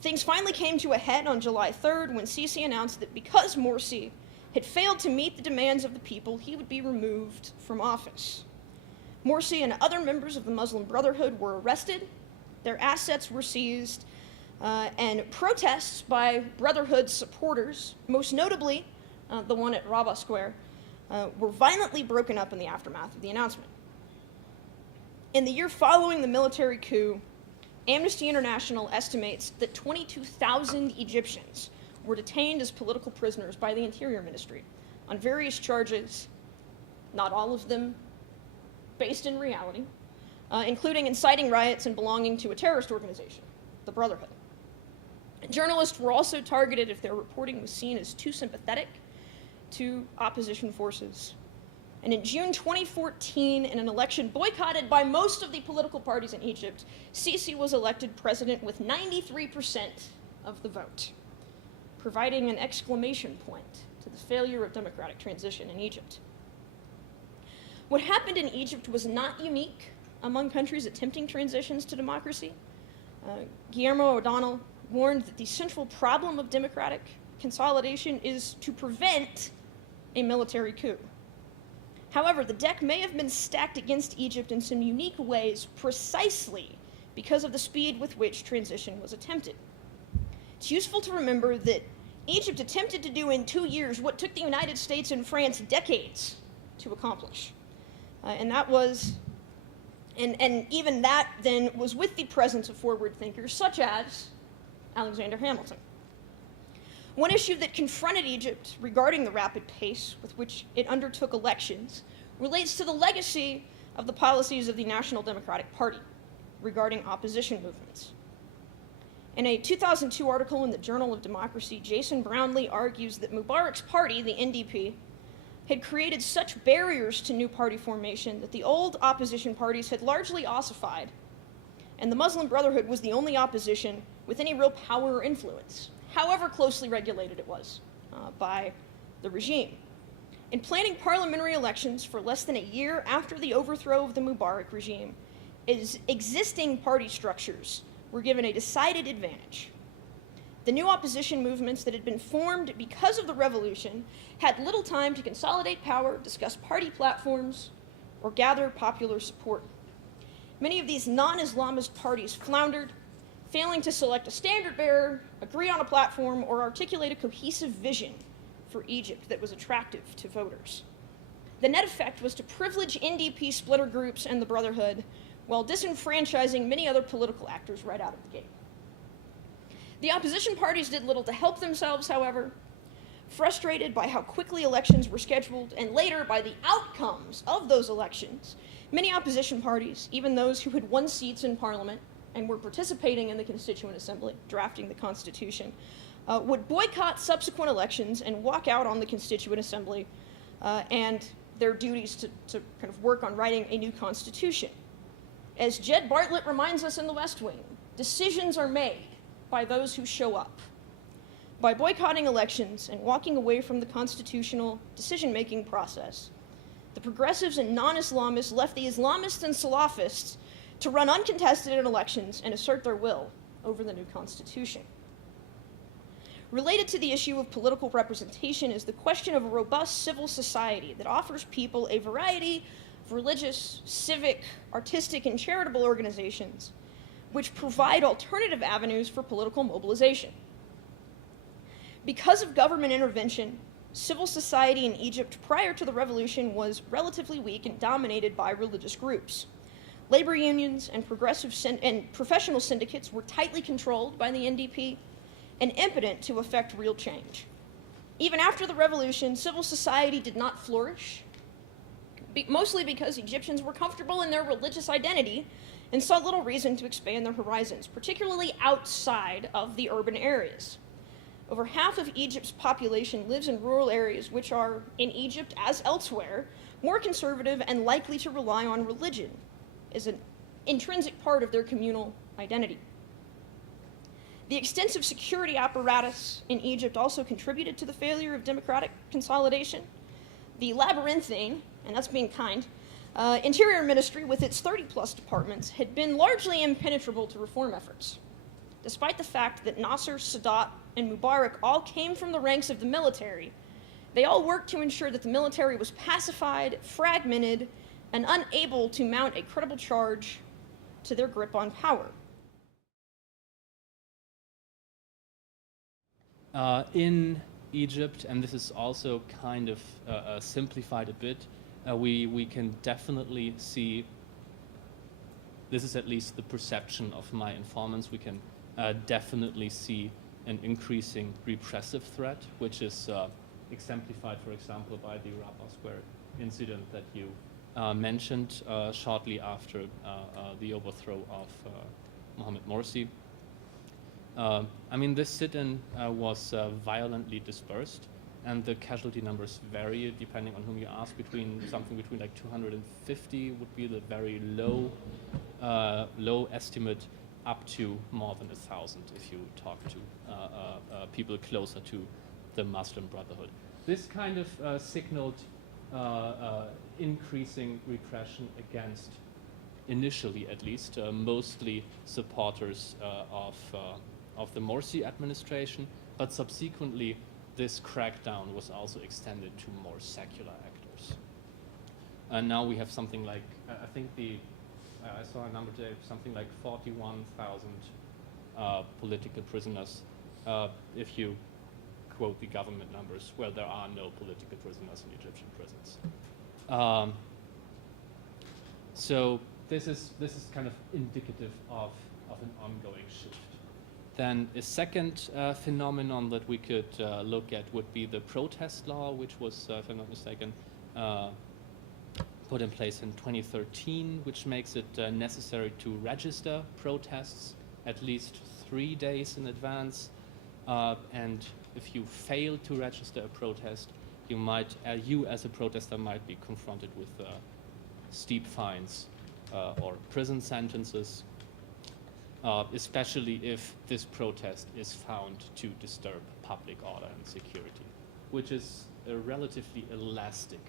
Things finally came to a head on July 3rd when Sisi announced that because Morsi had failed to meet the demands of the people, he would be removed from office. Morsi and other members of the Muslim Brotherhood were arrested, their assets were seized, and protests by Brotherhood supporters, most notably the one at Rabah Square, were violently broken up in the aftermath of the announcement. In the year following the military coup, Amnesty International estimates that 22,000 Egyptians were detained as political prisoners by the Interior Ministry on various charges, not all of them based in reality, including inciting riots and belonging to a terrorist organization, the Brotherhood. Journalists were also targeted if their reporting was seen as too sympathetic to opposition forces. And in June 2014, in an election boycotted by most of the political parties in Egypt, Sisi was elected president with 93% of the vote, providing an exclamation point to the failure of democratic transition in Egypt. What happened in Egypt was not unique among countries attempting transitions to democracy. Guillermo O'Donnell warned that the central problem of democratic consolidation is to prevent a military coup. However, the deck may have been stacked against Egypt in some unique ways precisely because of the speed with which transition was attempted. It's useful to remember that Egypt attempted to do in 2 years what took the United States and France decades to accomplish. And even that then was with the presence of forward thinkers such as Alexander Hamilton. One issue that confronted Egypt regarding the rapid pace with which it undertook elections relates to the legacy of the policies of the National Democratic Party regarding opposition movements. In a 2002 article in the Journal of Democracy, Jason Brownlee argues that Mubarak's party, the NDP, had created such barriers to new party formation that the old opposition parties had largely ossified, and the Muslim Brotherhood was the only opposition with any real power or influence, however closely regulated it was by the regime. In planning parliamentary elections for less than a year after the overthrow of the Mubarak regime, existing party structures were given a decided advantage. The new opposition movements that had been formed because of the revolution had little time to consolidate power, discuss party platforms, or gather popular support. Many of these non-Islamist parties floundered, failing to select a standard bearer, agree on a platform, or articulate a cohesive vision for Egypt that was attractive to voters. The net effect was to privilege NDP splitter groups and the Brotherhood while disenfranchising many other political actors right out of the gate. The opposition parties did little to help themselves, however, frustrated by how quickly elections were scheduled and later by the outcomes of those elections. Many opposition parties, even those who had won seats in parliament and were participating in the Constituent Assembly, drafting the Constitution, would boycott subsequent elections and walk out on the Constituent Assembly and their duties to kind of work on writing a new Constitution. As Jed Bartlett reminds us in The West Wing, decisions are made by those who show up. By boycotting elections and walking away from the constitutional decision-making process, the progressives and non-Islamists left the Islamists and Salafists to run uncontested in elections and assert their will over the new constitution. Related to the issue of political representation is the question of a robust civil society that offers people a variety of religious, civic, artistic, and charitable organizations which provide alternative avenues for political mobilization. Because of government intervention, civil society in Egypt prior to the revolution was relatively weak and dominated by religious groups. Labor unions and professional syndicates were tightly controlled by the NDP and impotent to effect real change. Even after the revolution, civil society did not flourish, mostly because Egyptians were comfortable in their religious identity and saw little reason to expand their horizons, particularly outside of the urban areas. Over half of Egypt's population lives in rural areas which are, in Egypt as elsewhere, more conservative and likely to rely on religion as an intrinsic part of their communal identity. The extensive security apparatus in Egypt also contributed to the failure of democratic consolidation. The labyrinthine, and that's being kind, Interior Ministry, with its 30-plus departments, had been largely impenetrable to reform efforts. despite the fact that Nasser, Sadat, and Mubarak all came from the ranks of the military, they all worked to ensure that the military was pacified, fragmented, and unable to mount a credible charge to their grip on power. In Egypt, and this is also kind of simplified a bit, we can definitely see, this is at least the perception of my informants, we can definitely see an increasing repressive threat, which is exemplified, for example, by the Raqqa Square incident that you mentioned shortly after the overthrow of Mohamed Morsi. I mean, this sit-in was violently dispersed, and the casualty numbers vary depending on whom you ask. Something between like 250 would be the very low estimate, up to more than 1,000 if you talk to people closer to the Muslim Brotherhood. This kind of signaled increasing repression against, initially at least, mostly supporters of the Morsi administration, but subsequently this crackdown was also extended to more secular actors. And now we have something like, I think I saw a number today, something like 41,000 political prisoners, if you quote the government numbers, where there are no political prisoners in Egyptian prisons. So this is kind of indicative of an ongoing shift. Then a second phenomenon that we could look at would be the protest law, which was, if I'm not mistaken, put in place in 2013, which makes it necessary to register protests at least 3 days in advance. And if you fail to register a protest, you as a protester might be confronted with steep fines or prison sentences. Especially if this protest is found to disturb public order and security, which is a relatively elastic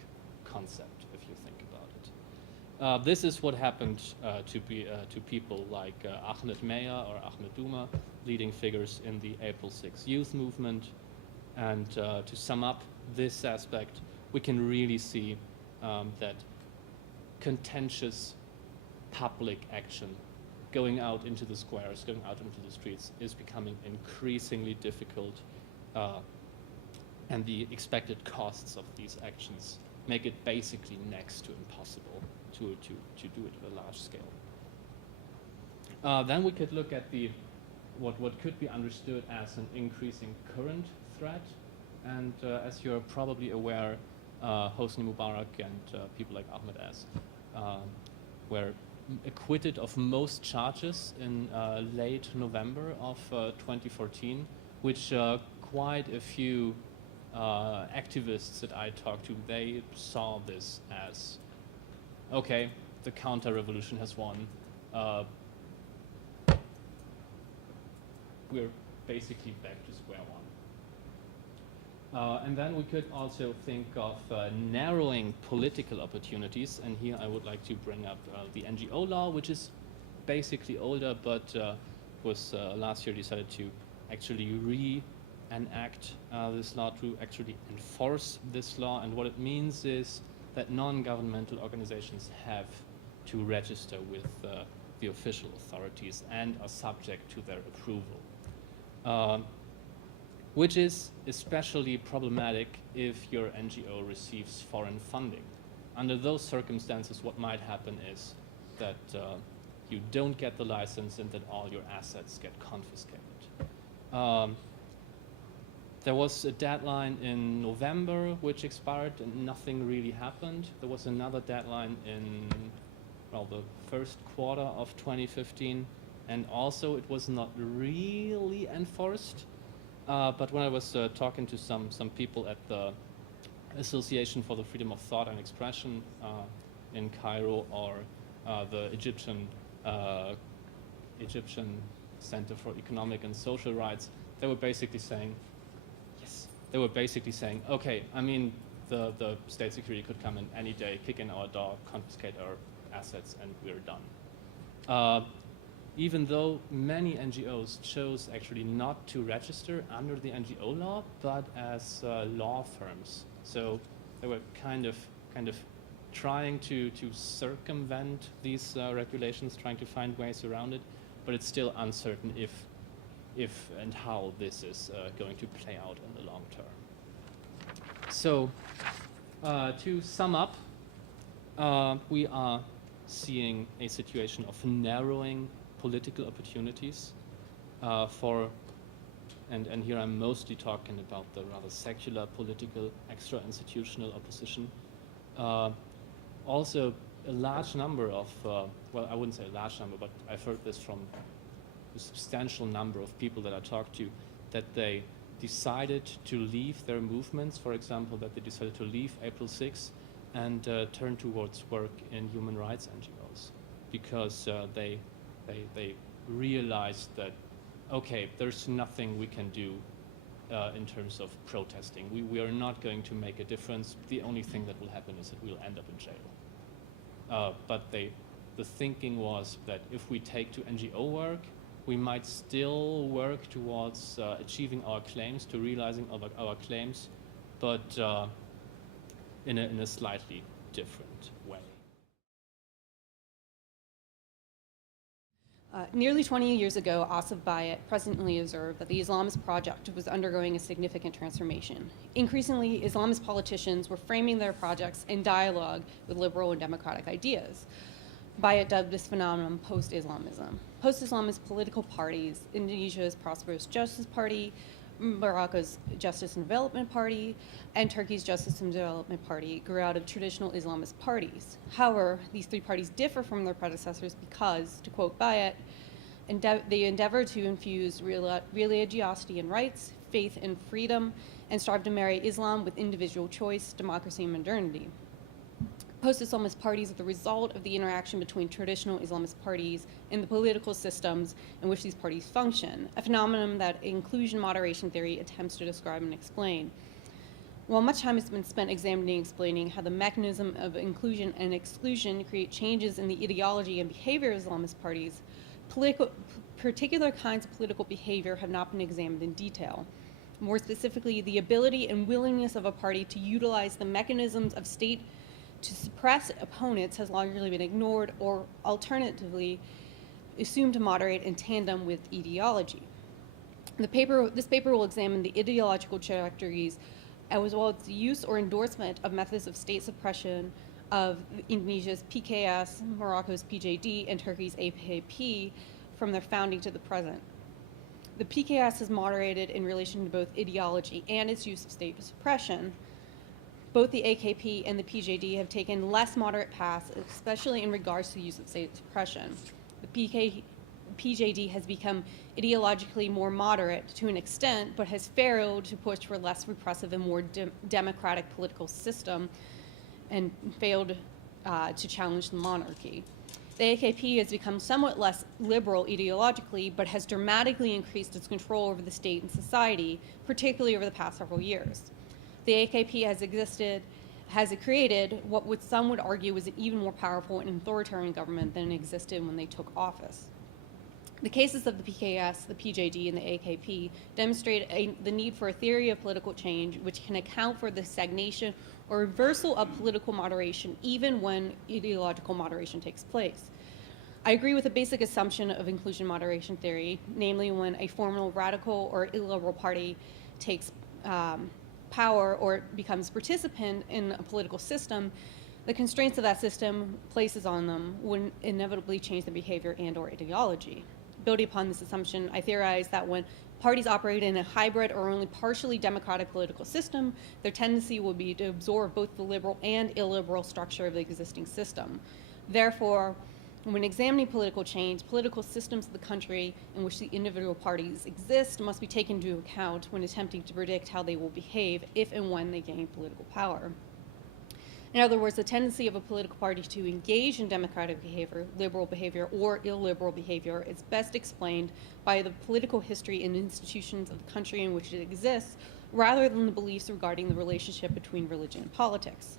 concept if you think about it. This is what happened to people like Ahmed Meir or Ahmed Duma, leading figures in the April 6 youth movement. And to sum up this aspect, we can really see that contentious public action going out into the squares, going out into the streets is becoming increasingly difficult, and the expected costs of these actions make it basically next to impossible to do it at a large scale. Then we could look at what could be understood as an increasing current threat, and as you're probably aware, Hosni Mubarak and people like Ahmed S. Were acquitted of most charges in late November of 2014, which quite a few activists that I talked to, they saw this as, okay, the counter-revolution has won. We're basically back to square one. And then we could also think of narrowing political opportunities, and here I would like to bring up the NGO law, which is basically older, but was last year decided to actually re-enact this law, to actually enforce this law. And what it means is that non-governmental organizations have to register with the official authorities and are subject to their approval. Which is especially problematic if your NGO receives foreign funding. Under those circumstances, what might happen is that you don't get the license and that all your assets get confiscated. There was a deadline in November which expired and nothing really happened. There was another deadline in, well, the first quarter of 2015, and also it was not really enforced. But when I was talking to some people at the Association for the Freedom of Thought and Expression in Cairo, or the Egyptian Center for Economic and Social Rights, they were basically saying, yes, they were basically saying, okay, I mean, the state security could come in any day, kick in our door, confiscate our assets, and we're done. even though many NGOs chose actually not to register under the NGO law, but as law firms. So they were kind of trying to circumvent these regulations, trying to find ways around it, but it's still uncertain if and how this is going to play out in the long term. So to sum up, we are seeing a situation of narrowing political opportunities and here I'm mostly talking about the rather secular political extra-institutional opposition. Also a large number of, well, I wouldn't say a large number, but I've heard this from a substantial number of people that I talked to, that they decided to leave their movements, for example, that they decided to leave April 6 and turn towards work in human rights NGOs because they realized that, okay, there's nothing we can do in terms of protesting. We are not going to make a difference. The only thing that will happen is that we'll end up in jail. But the thinking was that if we take to NGO work, we might still work towards achieving our claims, to realizing our claims, but in a slightly different way. Nearly 20 years ago, Asif Bayat presently observed that the Islamist project was undergoing a significant transformation. Increasingly, Islamist politicians were framing their projects in dialogue with liberal and democratic ideas. Bayat dubbed this phenomenon post-Islamism. Post-Islamist political parties, Indonesia's Prosperous Justice Party, Morocco's Justice and Development Party, and Turkey's Justice and Development Party grew out of traditional Islamist parties. However, these three parties differ from their predecessors because, to quote Bayat, they endeavor to infuse religiosity and rights, faith and freedom, and strive to marry Islam with individual choice, democracy, and modernity. Post-Islamist parties are the result of the interaction between traditional Islamist parties and the political systems in which these parties function, a phenomenon that inclusion moderation theory attempts to describe and explain. While much time has been spent examining and explaining how the mechanism of inclusion and exclusion create changes in the ideology and behavior of Islamist parties, particular kinds of political behavior have not been examined in detail. More specifically, the ability and willingness of a party to utilize the mechanisms of state to suppress opponents has largely been ignored or alternatively assumed to moderate in tandem with ideology. This paper will examine the ideological trajectories as well as the use or endorsement of methods of state suppression of Indonesia's PKS, Morocco's PJD, and Turkey's AKP from their founding to the present. The PKS has moderated in relation to both ideology and its use of state suppression. Both the AKP and the PJD have taken less moderate paths, especially in regards to the use of state suppression. The PJD has become ideologically more moderate to an extent, but has failed to push for less repressive and more democratic political system and failed to challenge the monarchy. The AKP has become somewhat less liberal ideologically, but has dramatically increased its control over the state and society, particularly over the past several years. The AKP has created what some would argue was an even more powerful and authoritarian government than existed when they took office. The cases of the PKS, the PJD, and the AKP demonstrate the need for a theory of political change which can account for the stagnation or reversal of political moderation even when ideological moderation takes place. I agree with the basic assumption of inclusion moderation theory, namely when a formal radical or illiberal party takes power or becomes participant in a political system, the constraints of that system places on them would inevitably change their behavior and or ideology. Building upon this assumption, I theorize that when parties operate in a hybrid or only partially democratic political system, their tendency will be to absorb both the liberal and illiberal structure of the existing system. Therefore, when examining political change, political systems of the country in which the individual parties exist must be taken into account when attempting to predict how they will behave if and when they gain political power. In other words, the tendency of a political party to engage in democratic behavior, liberal behavior, or illiberal behavior is best explained by the political history and institutions of the country in which it exists, rather than the beliefs regarding the relationship between religion and politics.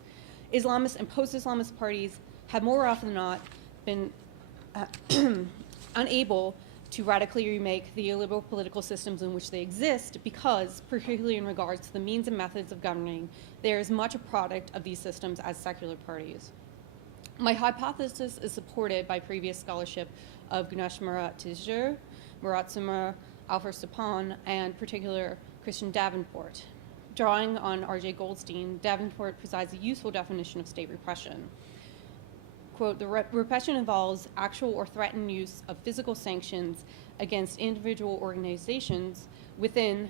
Islamist and post-Islamist parties have more often than not been unable to radically remake the illiberal political systems in which they exist because, particularly in regards to the means and methods of governing, they are as much a product of these systems as secular parties. My hypothesis is supported by previous scholarship of Ganesh Murat Tijur, Murat Sumar, Alfred Stepan, and particular Christian Davenport. Drawing on R.J. Goldstein, Davenport provides a useful definition of state repression. Quote, the repression involves actual or threatened use of physical sanctions against individual organizations within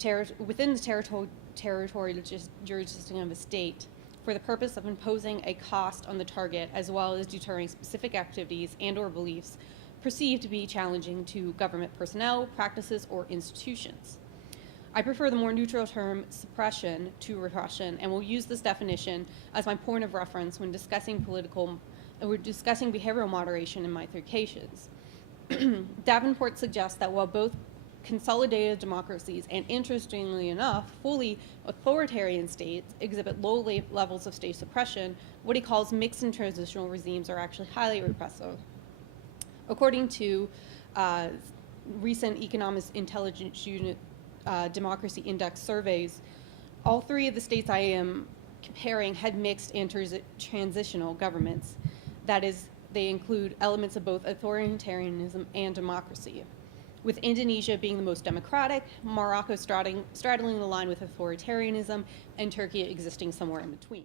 the territorial jurisdiction of a state for the purpose of imposing a cost on the target as well as deterring specific activities and or beliefs perceived to be challenging to government personnel, practices, or institutions. I prefer the more neutral term suppression to repression and will use this definition as my point of reference when discussing behavioral moderation in my 3 cases. Davenport suggests that while both consolidated democracies and, interestingly enough, fully authoritarian states exhibit low levels of state suppression, what he calls mixed and transitional regimes are actually highly repressive. According to recent Economic Intelligence Unit Democracy Index surveys, all 3 of the states I am comparing had mixed and transitional governments. That is, they include elements of both authoritarianism and democracy, with Indonesia being the most democratic, Morocco straddling the line with authoritarianism, and Turkey existing somewhere in between.